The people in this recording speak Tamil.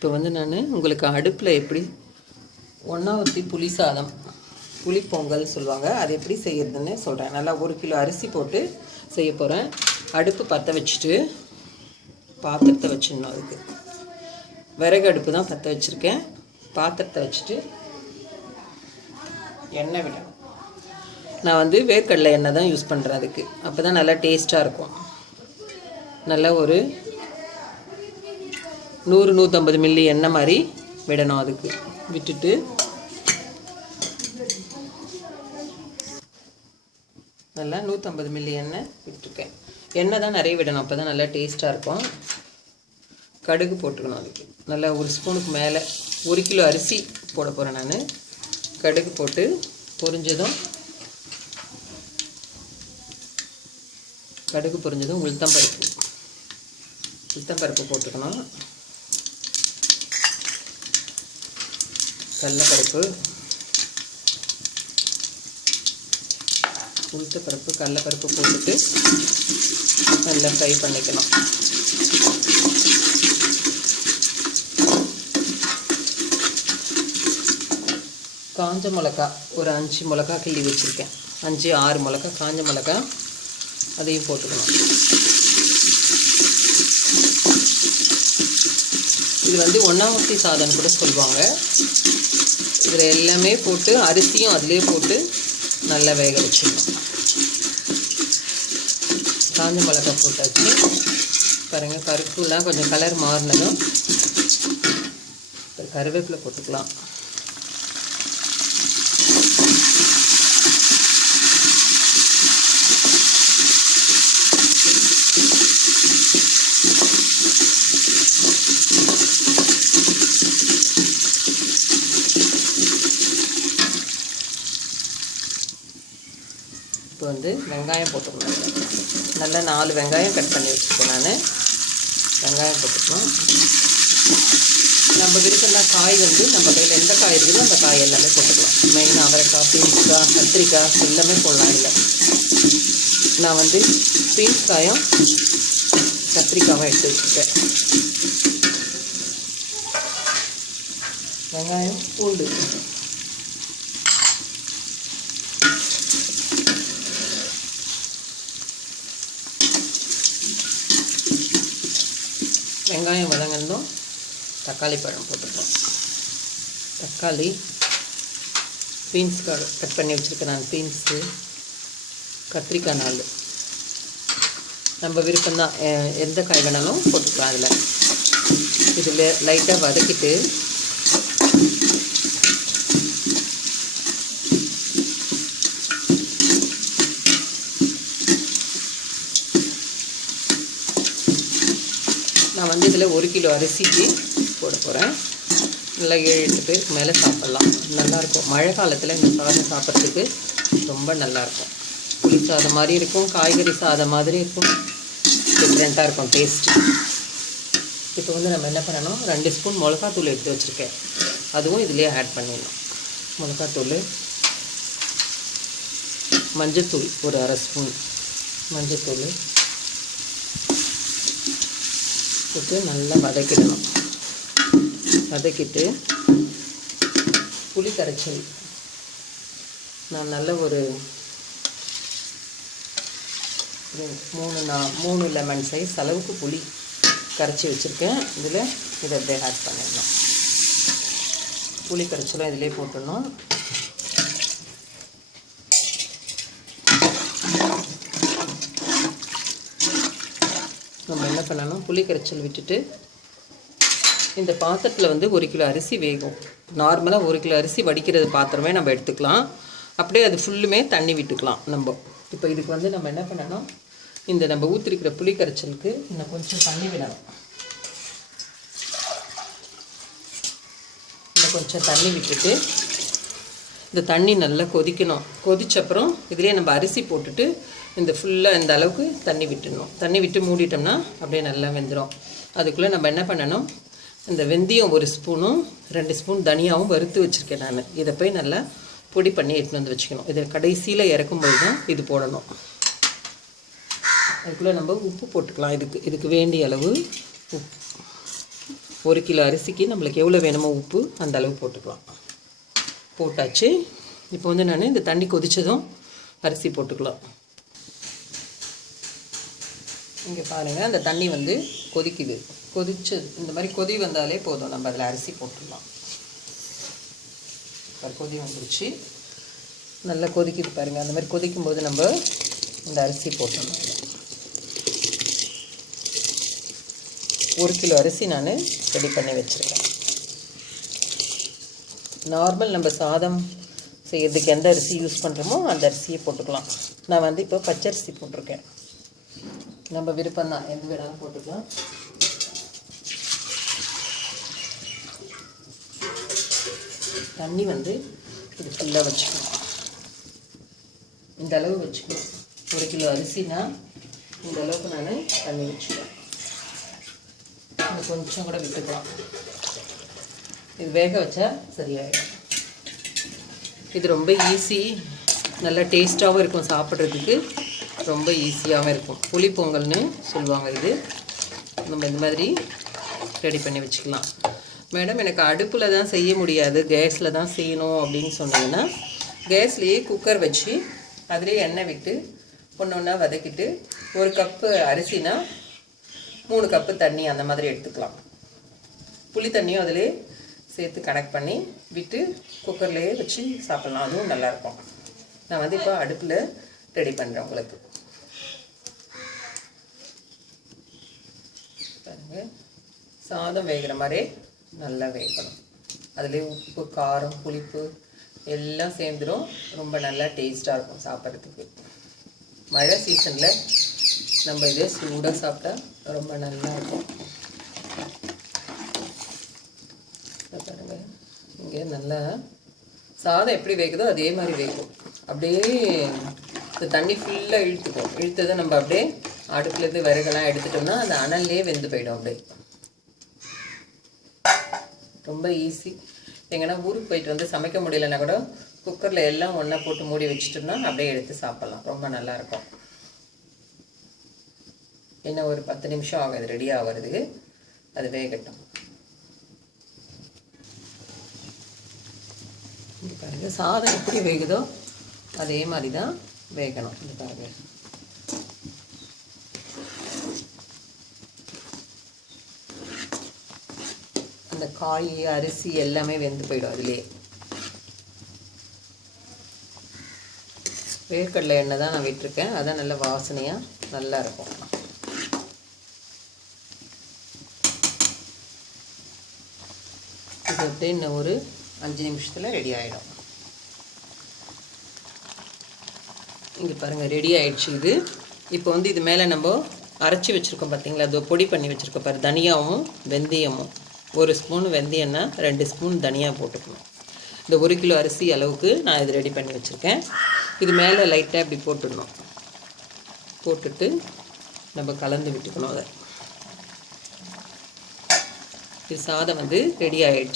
இப்போ வந்து நான் உங்களுக்கு அடுப்பில் எப்படி ஒன்றாவத்தி புளி சாதம் புளிப்பொங்கல் சொல்லுவாங்க, அது எப்படி செய்யறதுன்னு சொல்கிறேன். நல்லா 1 கிலோ அரிசி போட்டு செய்ய போகிறேன். அடுப்பு பற்ற வச்சுட்டு பாத்திரத்தை வச்சிடணும். அதுக்கு விறகு அடுப்பு தான் பற்ற வச்சுருக்கேன். பாத்திரத்தை வச்சுட்டு எண்ணெய் விடணும். நான் வந்து வேர்க்கடலை எண்ணெய் தான் யூஸ் பண்ணுறேன். அதுக்கு அப்போ தான் நல்லா டேஸ்ட்டாக இருக்கும். நல்லா ஒரு 100-150 மில்லி எண்ணெய் மாதிரி விடணும். அதுக்கு விட்டுட்டு நல்லா 150 மில்லி எண்ணெய் விட்டுருக்கேன். எண்ணெய் தான் நிறைய விடணும், அப்போ தான் நல்லா டேஸ்ட்டாக இருக்கும். கடுகு போட்டுக்கணும். அதுக்கு நல்லா 1 ஸ்பூனுக்கு மேலே 1 கிலோ அரிசி போட போகிறேன் நான். கடுகு போட்டு பொரிஞ்சதும் உளுத்தம்பருப்பு போட்டுக்கணும். கடலைப்பருப்பு, உளுத்தப்பருப்பு, கடலைப்பருப்பு போட்டுட்டு நல்லா ஃப்ரை பண்ணிக்கணும். காஞ்ச மிளகா ஒரு 5 மிளகா கிள்ளி வச்சுருக்கேன். 5-6 மிளகா காஞ்ச மிளகா, அதையும் போட்டுக்கணும். இது வந்து ஒன்றாவத்தி சாதம் கூட சொல்லுவாங்க. இதில் எல்லாமே போட்டு அரிசியும் அதிலே போட்டு நல்லா வேக வச்சுக்கணும். காஞ்ச மிளகா போட்டாச்சு பாருங்கள். பருப்புலாம் கொஞ்சம் கலர் மாறினதும் கருவேப்பிலை போட்டுக்கலாம். இப்போ வந்து வெங்காயம் போட்டுக்கணும். நல்லா 4 வெங்காயம் கட் பண்ணி வச்சுருக்கேன் நான். வெங்காயம் போட்டுக்கணும். நம்ம விருப்பம்னா காய் வந்து நம்ம கையில் எந்த காய் இருக்குதோ அந்த காய் எல்லாமே போட்டுக்கலாம். மெயினாக அவரைக்காய், பீன்ஸ்காய், கத்திரிக்காய் எல்லாமே போடலாம். இல்லை நான் வந்து பீன்ஸ்காயும் கத்திரிக்காயும் எடுத்து வச்சுருக்கேன். வெங்காயம், பூண்டு, வெங்காயம் வதங்கணும். தக்காளி பழம் போட்டுப்போம். தக்காளி, பீன்ஸ் கட் பண்ணி வச்சுருக்கேன் நான். பீன்ஸு, கத்திரிக்காய் 4. நம்ம விருப்பம்தான், எந்த காய் வேணாலும் போட்டுக்கலாம். அதில் இதில் லைட்டாக வதக்கிட்டு நான் வந்து இதில் 1 கிலோ அரிசிக்கு போட போகிறேன். நல்லா 7-8 பேருக்கு மேலே சாப்பிட்லாம். நல்லாயிருக்கும். மழை காலத்தில் இந்த சாதம் சாப்பிட்றதுக்கு ரொம்ப நல்லாயிருக்கும். புளி சாதம் மாதிரி இருக்கும், காய்கறி சாதம் மாதிரி இருக்கும், டிஃப்ரெண்ட்டாக இருக்கும் டேஸ்ட்டு. இப்போ வந்து நம்ம என்ன பண்ணணும், 2 ஸ்பூன் மிளகாத்தூள் எடுத்து வச்சுருக்கேன். அதுவும் இதிலே ஆட் பண்ணிடணும். மிளகாத்தூள், மஞ்சத்தூள் ஒரு 1/2 ஸ்பூன் மஞ்சத்தூள் போட்டு நல்லா வதக்கிடணும். வதக்கிட்டு புளி கரைச்சல் நான் நல்ல ஒரு 3 லெமன் சைஸ் அளவுக்கு புளி கரைச்சி வச்சுருக்கேன். இதில் இதை அப்படியே ஆட் பண்ணிடணும். புளி கரைச்சலும் இதிலே போட்டுடணும். நம்ம என்ன பண்ணணும், புளி கரைச்சல் விட்டுட்டு இந்த பாத்திரத்தில் வந்து 1 கிலோ அரிசி வேகும். நார்மலாக 1 கிலோ அரிசி வடிக்கிறது பாத்திரமே நம்ம எடுத்துக்கலாம். அப்படியே அது ஃபுல்லுமே தண்ணி விட்டுக்கலாம் நம்ம. இப்போ இதுக்கு வந்து நம்ம என்ன பண்ணணும், இந்த நம்ம ஊற்றிருக்கிற புளி கரைச்சலுக்கு இன்னும் கொஞ்சம் தண்ணி விடணும். இன்னும் கொஞ்சம் தண்ணி விட்டுட்டு இந்த தண்ணி நல்லா கொதிக்கணும். கொதிச்சப்புறம் இதிலே நம்ம அரிசி போட்டுட்டு இந்த ஃபுல்லாக இந்த அளவுக்கு தண்ணி விட்டுடணும். தண்ணி விட்டு மூடிட்டோம்னா அப்படியே நல்லா வெந்துடும். அதுக்குள்ளே நம்ம என்ன பண்ணணும், இந்த வெந்தயம் 1 ஸ்பூனும் 2 ஸ்பூன் தனியாகவும் வறுத்து வச்சுருக்கேன் நான். இதை போய் நல்லா பொடி பண்ணி எடுத்துன்னு வந்து வச்சுக்கணும். இதை கடைசியில் இறக்கும்போது தான் இது போடணும். அதுக்குள்ளே நம்ம உப்பு போட்டுக்கலாம். இதுக்கு வேண்டிய அளவு உப்பு 1 கிலோ அரிசிக்கு நம்மளுக்கு எவ்வளோ வேணுமோ உப்பு அந்த அளவு போட்டுக்கலாம். போட்டாச்சு. இப்போ வந்து நான் இந்த தண்ணி கொதித்ததும் அரிசி போட்டுக்கலாம். இங்கே பாருங்கள், அந்த தண்ணி வந்து கொதிக்குது. இந்த மாதிரி கொதி வந்தாலே போதும், நம்ம அதில் அரிசி போட்டுடலாம். கொதி வந்துருச்சு, நல்லா கொதிக்குது பாருங்கள். அந்த மாதிரி கொதிக்கும்போது நம்ம இந்த அரிசி போட்டுடணும். 1 கிலோ அரிசி நான் ரெடி பண்ணி வச்சுருக்கேன். நார்மல் நம்ம சாதம் செய்யறதுக்கு எந்த அரிசி யூஸ் பண்ணுறோமோ அந்த அரிசியை போட்டுக்கலாம். நான் வந்து இப்போ பச்சரிசி போட்டிருக்கேன். நம்ம விருப்பம் தான், எந்த வேணாலும் போட்டுக்கலாம். தண்ணி வந்து இது ஃபுல்லாக வச்சுக்கணும். இந்த அளவு வச்சுக்கணும். 1 கிலோ அரிசினா இந்த அளவுக்கு நான் தண்ணி வச்சுக்குவேன். கொஞ்சம் கூட விட்டுக்கலாம். இது வேக வச்சா சரியாயிடும். இது ரொம்ப ஈஸி, நல்லா டேஸ்ட்டாகவும் இருக்கும், சாப்பிட்றதுக்கு ரொம்ப ஈஸியாகவும் இருக்கும். புளி பொங்கல்னு சொல்லுவாங்க. இது நம்ம இந்த மாதிரி ரெடி பண்ணி வச்சுக்கலாம். மேடம் எனக்கு அடுப்பில் தான் செய்ய முடியாது, கேஸில் தான் செய்யணும் அப்படின்னு சொன்னீங்கன்னா, கேஸ்லேயே குக்கர் வச்சு அதிலே எண்ணெய் விட்டு ஒன்று ஒன்றா வதக்கிட்டு 1 கப்பு அரிசினா 3 கப்பு தண்ணி அந்த மாதிரி எடுத்துக்கலாம். புளி தண்ணியும் அதிலே சேர்த்து கனெக்ட் பண்ணி விட்டு குக்கர்லேயே வச்சு சாப்பிட்லாம். அதுவும் நல்லாயிருக்கும். நான் வந்து இப்போ அடுப்பில் ரெடி பண்ணுறேன் உங்களுக்கு. பாருங்கள், சாதம் வேகிற மாதிரி நல்லா வேகணும். அதிலே உப்பு, காரம், புளிப்பு எல்லாம் சேர்ந்துடும். ரொம்ப நல்லா டேஸ்ட்டாக இருக்கும் சாப்பிட்றதுக்கு. மழை சீசனில் நம்ம இதே சூடாக சாப்பிட்டா ரொம்ப நல்லா இருக்கும். பாருங்கள், இங்கே நல்லா சாதம் எப்படி வேகுதோ அதே மாதிரி வேகும். அப்படியே இந்த தண்ணி ஃபுல்லாக இழுத்ததை நம்ம அப்படியே அடுப்புலேருந்து விறகெல்லாம் எடுத்துட்டோம்னா அந்த அனல்லே வெந்து போயிடும். அப்படியே ரொம்ப ஈஸி. எங்கன்னா ஊருக்கு போயிட்டு வந்து சமைக்க முடியலன்னா கூட குக்கரில் எல்லாம் ஒன்றா போட்டு மூடி வச்சுட்டோம்னா அப்படியே எடுத்து சாப்பிட்லாம். ரொம்ப நல்லாயிருக்கும். என்ன ஒரு 10 நிமிஷம் ஆகும் இது ரெடி ஆகிறதுக்கு. அது வேகட்டும். இங்கே பாருங்கள், சாதம் எப்படி வேகுதோ அதே மாதிரி தான் வேகணும். இந்த பாருங்கள், அந்த காய், அரிசி எல்லாமே வெந்து போயிடும். அதுலேயே வேர்க்கடலை எண்ணெய் தான் நான் விட்டுருக்கேன். அதான் நல்ல வாசனையாக நல்லா இருக்கும். இது அப்படியே இன்னும் ஒரு 5 நிமிஷத்தில் ரெடி ஆகிடும். இங்கே பாருங்கள், ரெடி ஆகிடுச்சு இது. இப்போ வந்து இது மேலே நம்ம அரைச்சி வச்சுருக்கோம் பார்த்தீங்களா, அது பொடி பண்ணி வச்சுருக்கோம் பாரு, தனியாவும் வெந்தயமும். 1 ஸ்பூன் வெந்தயம்னா 2 ஸ்பூன் தனியாக போட்டுக்கணும். இந்த 1 கிலோ அரிசி அளவுக்கு நான் இது ரெடி பண்ணி வச்சுருக்கேன். இது மேலே லைட்டாக இப்படி போட்டுடணும். போட்டுட்டு நம்ம கலந்து விட்டுக்கணும். அதை இது சாதம் வந்து ரெடி ஆகிடுச்சு.